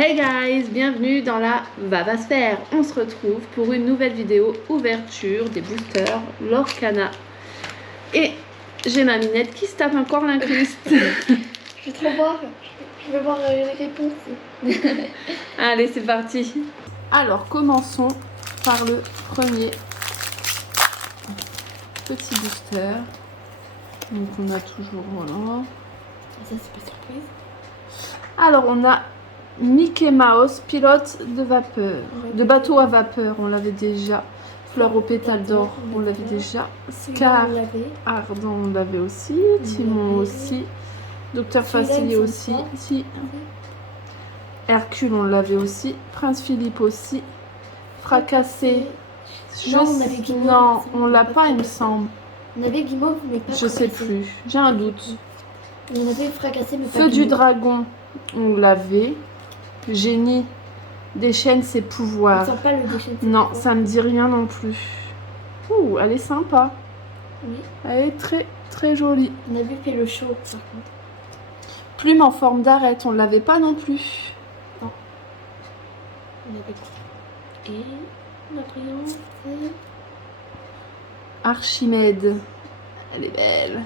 Hey guys, bienvenue dans la Vavasphère. On se retrouve pour une nouvelle vidéo ouverture des boosters Lorcana. Et j'ai ma minette qui se tape encore l'incruste. Je vais trop voir, je vais voir les réponses. Allez, c'est parti. Alors, commençons par le premier petit booster. Donc, on a toujours, voilà. Ça, c'est pas surprise. Alors, on a Mickey Mouse, pilote de vapeur, de bateau à vapeur, on l'avait déjà. Fleur aux pétales d'or, on l'avait déjà. Scar ardent, on l'avait aussi. Timon aussi. Docteur Facilier aussi. Si. Hercule, on l'avait aussi. Prince Philippe aussi. Fracassé. Non, on l'a pas, il me semble. On avait Guimauve, mais pas Je sais plus, j'ai un doute. On avait Fracassé, mais pas Feu du dragon, on l'avait. Génie déchaîne ses pouvoirs. On sent pas le déchaîne. Non, ça me dit rien non plus. Ouh, elle est sympa. Oui. Elle est très très jolie. On avait fait le show, par contre. Plume en forme d'arête, on l'avait pas non plus. Non. On avait quoi? Et la brillante, c'est Archimède. Elle est belle.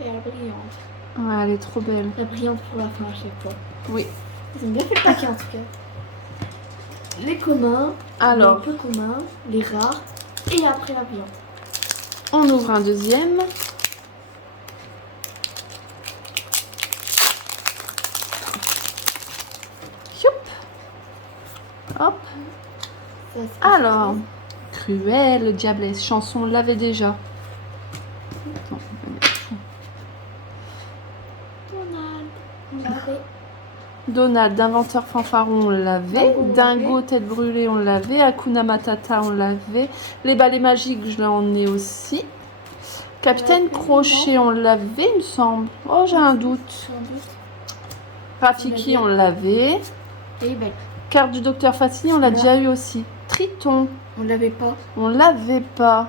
et la brillante. Ouais, elle est trop belle. La brillante pour la fin à chaque fois. Oui. Ils ont bien fait le paquet en tout cas. Les communs, Alors, les peu communs, les rares et après la brillante. on ouvre un deuxième. Youp. Hop. Ça, c'est pas Alors, Cruelle, Diablesse, chanson, on l'avait déjà. Non, Donald, on l'avait. Donald, inventeur fanfaron, on l'avait. Dingo, tête brûlée, on l'avait. Hakuna Matata, on l'avait. Les balais magiques, je l'en ai aussi. Capitaine Crochet, on l'avait, il me semble. Oh, j'ai un doute. Rafiki, on l'avait. Et belle. Carte du docteur Facilier, on l'a déjà eu aussi. Triton, On l'avait pas. on l'avait pas.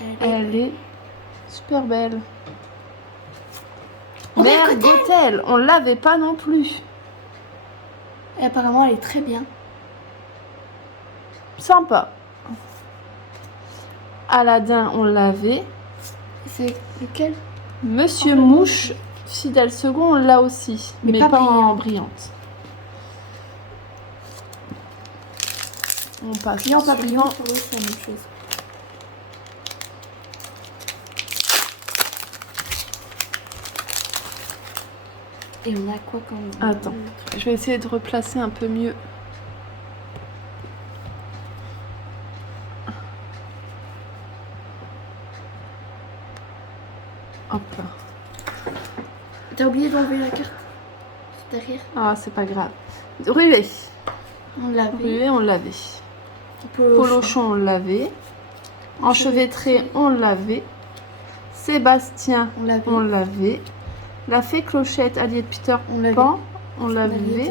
Elle Elle est super belle. Mère Gothel, on l'avait pas non plus. Et apparemment, elle est très bien. Sympa. Aladdin, on l'avait. C'est lequel? Monsieur Mouche, fidèle second, on l'a aussi. Mais pas en brillante. On passe. Brillant, pas brillant, pour eux, c'est la même chose. Et on a quoi quand même? Attends, je vais essayer de replacer un peu mieux. Hop là. T'as oublié d'enlever la carte derrière? Ah, c'est pas grave. Ruée. On l'avait. Ruée, on l'avait. Polochon, on l'avait. Enchevêtré, on l'avait. Sébastien, on l'avait. La fée Clochette, alliée de Peter Pan, on l'avait.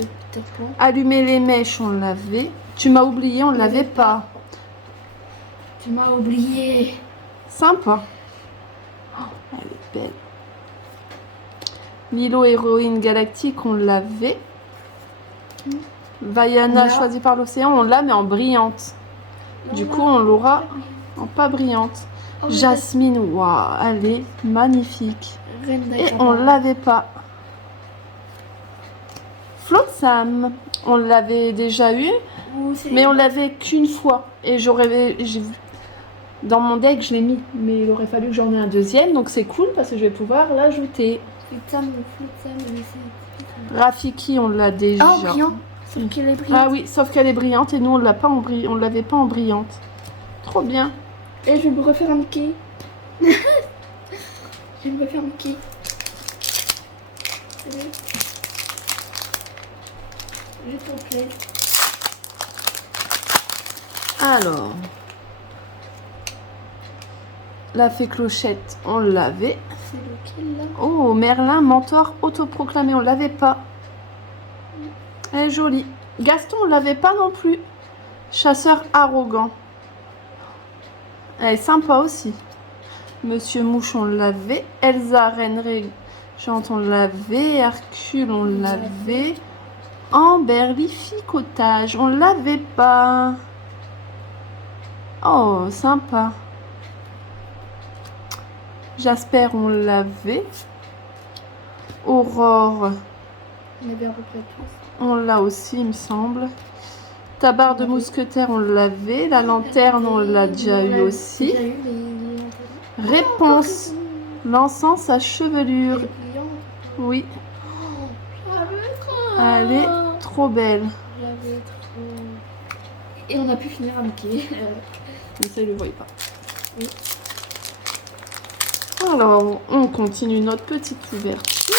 Allumer les mèches, on l'avait. Tu m'as oublié, on l'avait pas. Tu m'as oublié. Sympa. Oh, elle est belle. Milo, héroïne galactique, on l'avait. Vaiana, choisie par l'océan, on l'a, mais en brillante. Du coup, on l'aura en pas brillante. Jasmine, waouh, elle est magnifique. Et on l'avait pas. Flotsam, on l'avait déjà eu, mais on l'avait qu'une fois. Et dans mon deck, je l'ai mis, mais il aurait fallu que j'en ai un deuxième, donc c'est cool parce que je vais pouvoir l'ajouter. Rafiki, on l'a déjà. Ah, brillant. Sauf qu'elle est brillante. Ah oui, sauf qu'elle est brillante et nous on l'avait pas en brillante. Trop bien. Et je vais me refaire un Mickey. Je vais me refaire un Mickey. Je t'en plais. Alors, la fée Clochette, on l'avait. C'est lequel là? Oh, Merlin, mentor autoproclamé, on l'avait pas. Elle est jolie. Gaston, on l'avait pas non plus. Chasseur arrogant. Elle est sympa aussi. Monsieur Mouche, on l'avait. Elsa, reine régente, on l'avait. Hercule, on l'avait. Emberlificotage, on l'avait pas. Oh, sympa. Jasper, on l'avait. Aurore, On avait à peu près tous. on l'a aussi, il me semble. Ta barre de mousquetaire, on l'avait. La lanterne, on l'a déjà eu aussi. Déjà eu les lanternes. Réponse. L'encens à chevelure. Elle est brillante. Oui, Ah, elle est trop belle. j'avais trop. Et on a pu finir à Mickey. Mais ça, il ne le voyait pas. Oui. Alors, on continue notre petite ouverture.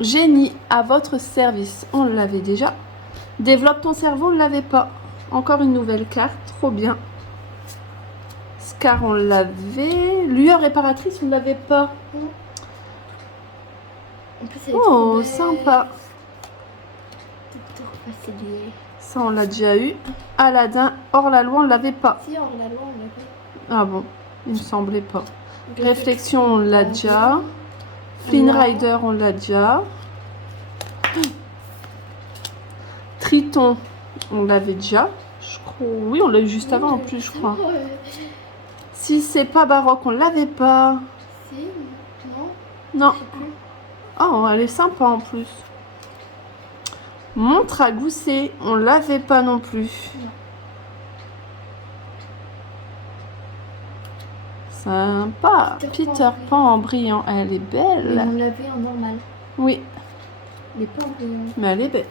Génie, à votre service. On l'avait déjà. Développe ton cerveau, on ne l'avait pas. Encore une nouvelle carte, trop bien. Scar, on l'avait. Lueur réparatrice, on ne l'avait pas. En plus, elle est Oh, trop belle. sympa. Ça, on l'a déjà eu. Aladdin, hors la loi, on ne l'avait pas. Si, hors la loi, on l'avait. Ah bon, il me semblait pas. Réflexion, on l'a déjà. Flynn Non. Rider, on l'a déjà. Triton, on l'avait déjà. Je crois. Oui, on l'a eu juste avant en plus, je crois. Si c'est pas baroque, on l'avait pas. Si, non, Non. je sais plus. Oh, elle est sympa en plus. Montre à gousset, on l'avait pas non plus. Non. Sympa. Peter Pan en brillant, elle est Mais belle. on l'avait en normal. Oui, Elle est pas en brillant. mais elle est belle.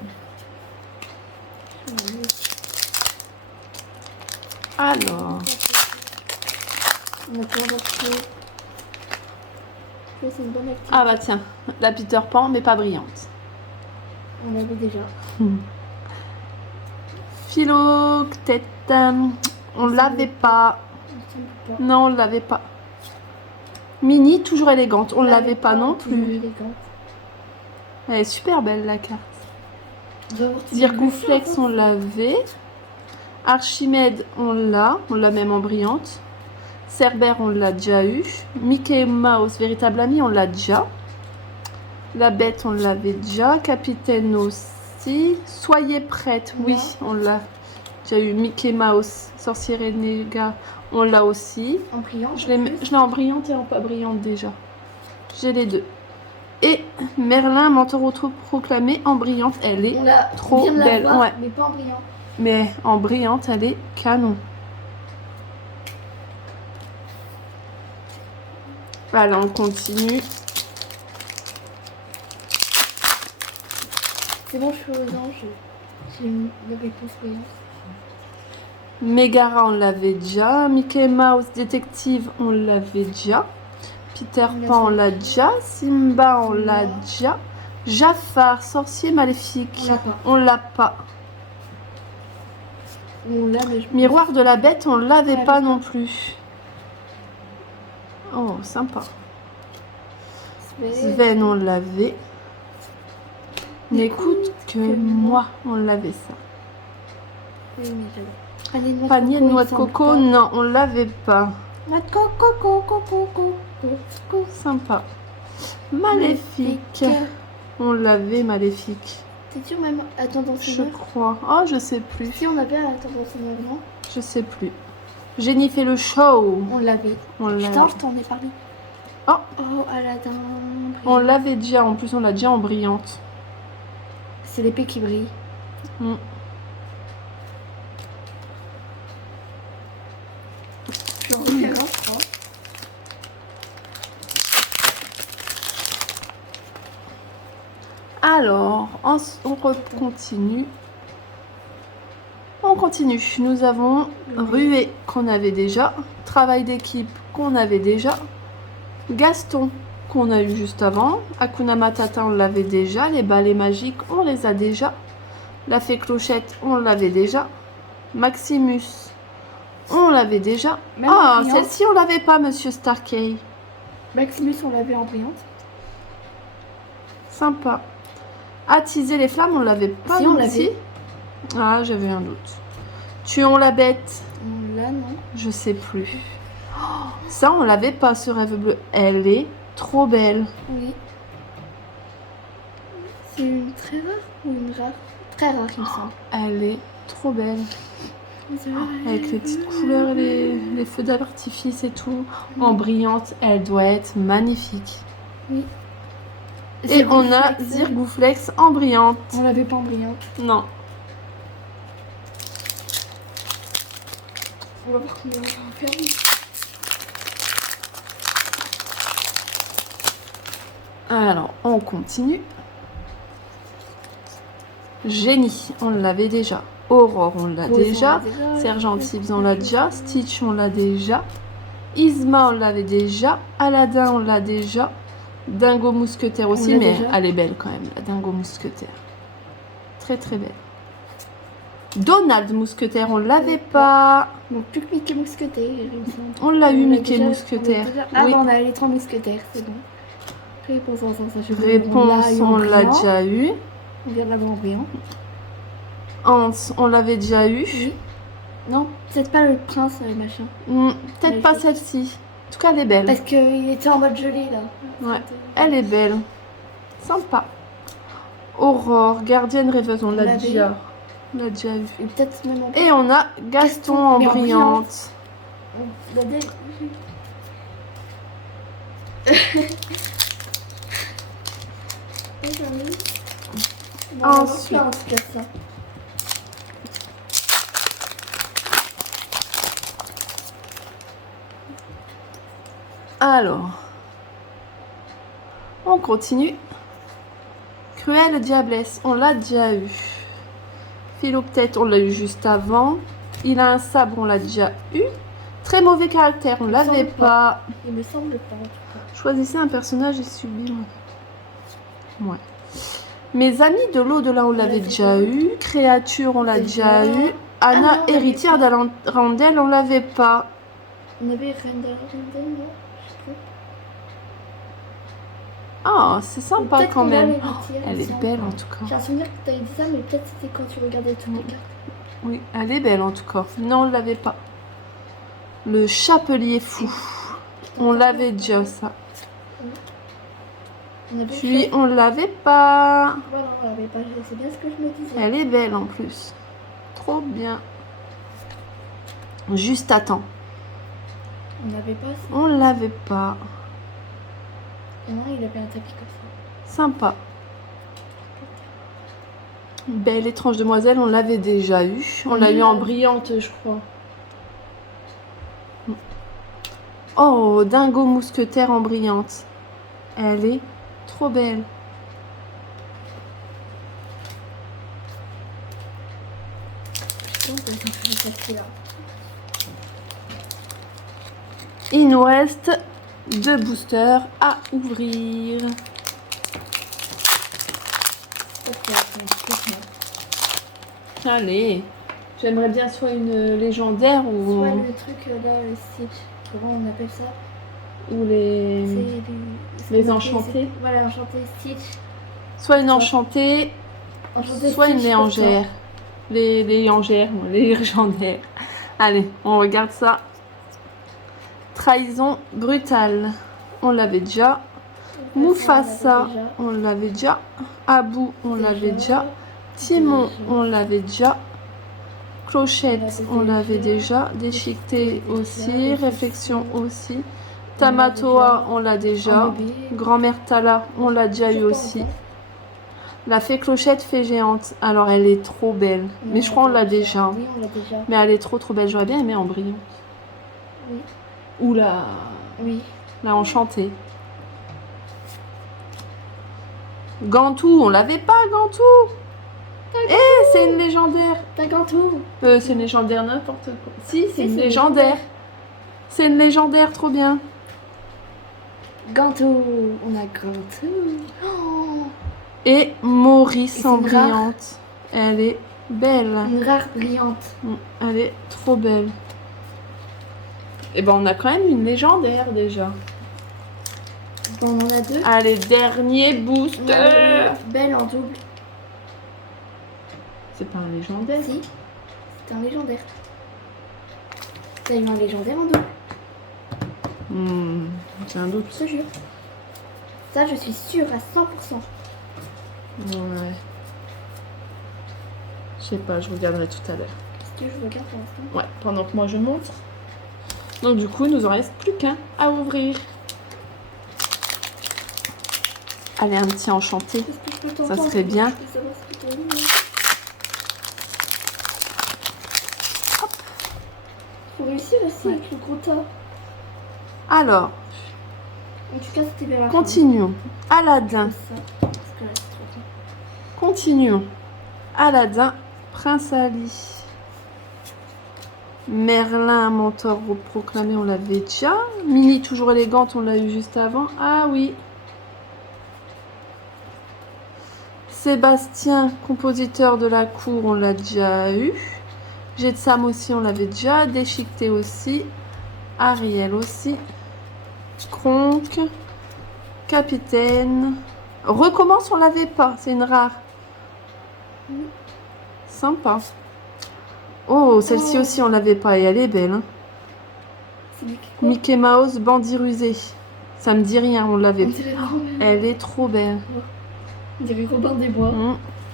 Alors, On a plein d'actions. C'est une bonne activité. ah bah tiens, la Peter Pan, mais pas brillante. On l'avait déjà. Philoctète, on l'avait pas. Ça me plaît pas. Non, on l'avait pas. Mini, toujours élégante, on l'avait pas non toujours plus. élégante. Elle est super belle la carte. On va voir si Zirconflex, on l'avait. Archimède, on l'a même en brillante. Cerbère, on l'a déjà eu. Mickey Mouse, véritable ami, on l'a déjà. La bête, on l'avait déjà. Capitaine aussi. Soyez prête, oui, on l'a déjà eu. Mickey Mouse, sorcier renégat, on l'a aussi. en brillant. Je l'ai en brillante et en pas brillante déjà. J'ai les deux. Et Merlin, mentor autoproclamé, en brillante, elle est On l'a trop bien de la belle. voir, Ouais. mais pas en brillant. Mais en brillante, elle est canon. Voilà, on continue. C'est bon, je suis aux anges. J'ai une réponse brillante. Megara, on l'avait déjà. Mickey Mouse, détective, on l'avait déjà. Peter Pan, on l'a déjà. Simba, on l'a déjà. Jafar, sorcier maléfique, On l'a pas. on l'a pas. On l'a, mais je Miroir de la bête, on l'avait Ouais, pas je- non plus. Oh, sympa. Sven, on l'avait. N'écoute que moi, on l'avait ça. Oui, mais j'avais. Panier de noix de il semble coco, pas. non, on l'avait pas. Noix de coco, coco, coco, coco. Sympa. Maléfique. On l'avait, maléfique. T'es sûr même à tendance Je neuve? crois. Oh, je sais plus. Si on avait à tendance neuve, non? Je sais plus. Génie fait le show. On l'avait. On Putain, l'avait. je t'en ai parlé. Oh. Oh, Aladdin. On l'avait déjà. En plus, on l'a déjà en brillante. C'est l'épée qui brille. Mm. Je reviens, je crois. Alors, continue. On continue. Nous avons Ruée qu'on avait déjà. Travail d'équipe qu'on avait déjà. Gaston qu'on a eu juste avant. Hakuna Matata, on l'avait déjà. Les balais magiques, on les a déjà. La fée Clochette, on l'avait déjà. Maximus, on l'avait déjà. Même Ah, en brillante. celle-ci, on l'avait pas, Monsieur Starkey. Maximus, on l'avait en brillante. Sympa. Attiser les flammes, on l'avait pas. Si, on non, l'avait. si. Ah, j'avais un doute. Tuons la bête. On l'a, non? Je sais plus. Oh, ça, on l'avait pas, ce rêve bleu. Elle est trop belle. Oui. C'est une très rare ou une rare? Très rare, il me semble. Elle est trop belle. Avec les petites couleurs, les feux d'artifice et tout. En brillante, elle doit être magnifique. Oui. Et on a Zirgouflex en brillante. On l'avait pas en brillante. Non. On va voir combien on va en faire. Alors, on continue. Génie, on l'avait déjà. Aurore, on l'a déjà. Sergent Tibbs, on l'a déjà. Stitch, on l'a déjà. Yzma, on l'avait déjà. Aladdin, on l'a déjà. Dingo Mousquetaire aussi, mais déjà. elle est belle quand même, la Dingo Mousquetaire. Très très belle. Donald Mousquetaire, on l'avait pas. Donc plus que Mickey Mousquetaire, il me semble. On l'a eu, Mickey déjà, Mousquetaire. Ah Oui. bon, on a les 3 mousquetaires, c'est bon. Réponse en sensation. Réponse, on l'a déjà eu. On vient de l'avoir en brillant. Hans, on l'avait déjà eu. Oui. Non, peut-être pas le prince, machin. Peut-être pas celle-ci. En tout cas, elle est belle. Parce qu'il était en mode gelé là. Ouais, elle est belle. Sympa. Aurore, gardienne rêveuse, on l'a déjà. On l'a déjà eu. Et peut-être même en... Et on a Gaston en mais en brillante. On l'a déjà. Ensuite. Alors, on continue. Cruelle diablesse, on l'a déjà eu. Philoptète, on l'a eu juste avant. Il a un sabre, on l'a déjà eu. Très mauvais caractère, on l'avait pas. Il me semble pas. En tout cas. Choisissez un personnage et sublime. Ouais. Mes amis de l'au-delà, on l'avait déjà eu. Créature, on l'a déjà eu. Anna, héritière d'Arendelle, on l'avait pas. On avait Rendell, non? Ah, c'est sympa quand même. Elle est belle en tout cas. J'ai un souvenir que tu avais dit ça, mais peut-être c'était quand tu regardais toutes les cartes. Oui, elle est belle en tout cas. Non, on l'avait pas. Le chapelier fou. On l'avait déjà ça. Puis on l'avait pas. Voilà, on l'avait pas. C'est bien ce que je me disais. Elle est belle en plus. Trop bien. Juste à temps. On l'avait pas. On l'avait pas. Non, il avait un tapis comme ça. Sympa. Belle étrange demoiselle, on l'avait déjà eu. On l'a eu en brillante, je crois. Oh, Dingo Mousquetaire en brillante. Elle est trop belle. Il nous reste 2 boosters à ouvrir. Allez, j'aimerais bien soit une légendaire ou... Soit le truc là, le Stitch, comment on appelle ça? Ou les enchantés. Voilà, enchanté Stitch. Soit une enchantée, soit une légendaire. Les légendaires, les légendaires. Allez, on regarde ça. Trahison brutale, on l'avait déjà. Mufasa, on l'avait déjà. Abu, on l'avait déjà. Timon, on l'avait déjà. Clochette, on l'avait déjà. Déchiqueté aussi. Réflexion aussi. Tamatoa, on l'a déjà. Grand-mère Tala, on l'a déjà eu aussi. La fée Clochette, fée géante. Alors, elle est trop belle. Mais je crois qu'on l'a déjà. Oui, on l'a déjà. Mais elle est trop belle. J'aurais bien aimé en brillante. Oui. Ou la... Oui. La enchantée. Gantou, on l'avait pas, Gantou. Eh, c'est une légendaire. T'as Gantou. C'est une légendaire n'importe quoi. Si, c'est une légendaire. C'est une légendaire, trop bien. Gantou. On a Gantou. Oh. Et Maurice en brillante. Elle est belle. Une rare brillante. Elle est trop belle. Et ben on a quand même une légendaire déjà. Bon, on en a 2. Allez, dernier booster. Belle en double. C'est pas un légendaire. Si, c'est un légendaire. T'as eu un légendaire en double. J'ai un doute. Je te jure. Ça, je suis sûre à 100%. Ouais. Je sais pas, je regarderai tout à l'heure. Est-ce que je regarde pour l'instant? Ouais, pendant que moi je montre. Donc du coup, il nous en reste plus qu'un à ouvrir. Allez, un petit enchanté. Est-ce que je peux Ça t'entendre? serait bien. Je peux savoir ce que t'as mis. Faut réussir aussi avec le gros tas. Alors, En tout cas, c'était vers la fin. continuons. Aladdin. Ça, parce que là, c'est trop bien. Continuons. Aladdin, Prince Ali. Merlin, mentor proclamé, on l'avait déjà. Minnie, toujours élégante, on l'a eu juste avant. Ah oui. Sébastien, compositeur de la cour, on l'a déjà eu. Jetsam aussi, on l'avait déjà. Déchiqueté aussi. Ariel aussi. Kronk. Capitaine. Recommence, on l'avait pas. C'est une rare. Sympa. Oh, celle-ci aussi, on l'avait pas. Et elle est belle. Hein. C'est Mickey Mouse, bandit rusé. Ça me dit rien, on l'avait On pas. dirait trop bien. Elle est trop belle. On dirait Robin des Bois.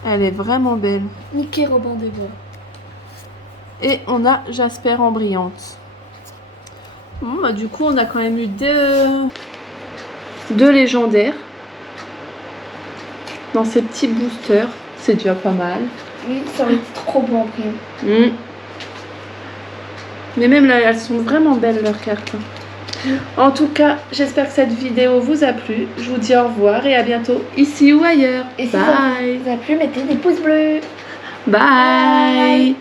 Elle est vraiment belle. Mickey Robin des Bois. Et on a Jasper en brillante. Bon, bah, du coup, on a quand même eu deux légendaires dans ces petits boosters. C'est déjà pas mal. Oui, ça aurait été trop beau en prime. Mais même là, elles sont vraiment belles, leurs cartes. En tout cas, j'espère que cette vidéo vous a plu. Je vous dis au revoir et à bientôt, ici ou ailleurs. Et si Bye. ça vous a plu, mettez des pouces bleus. Bye.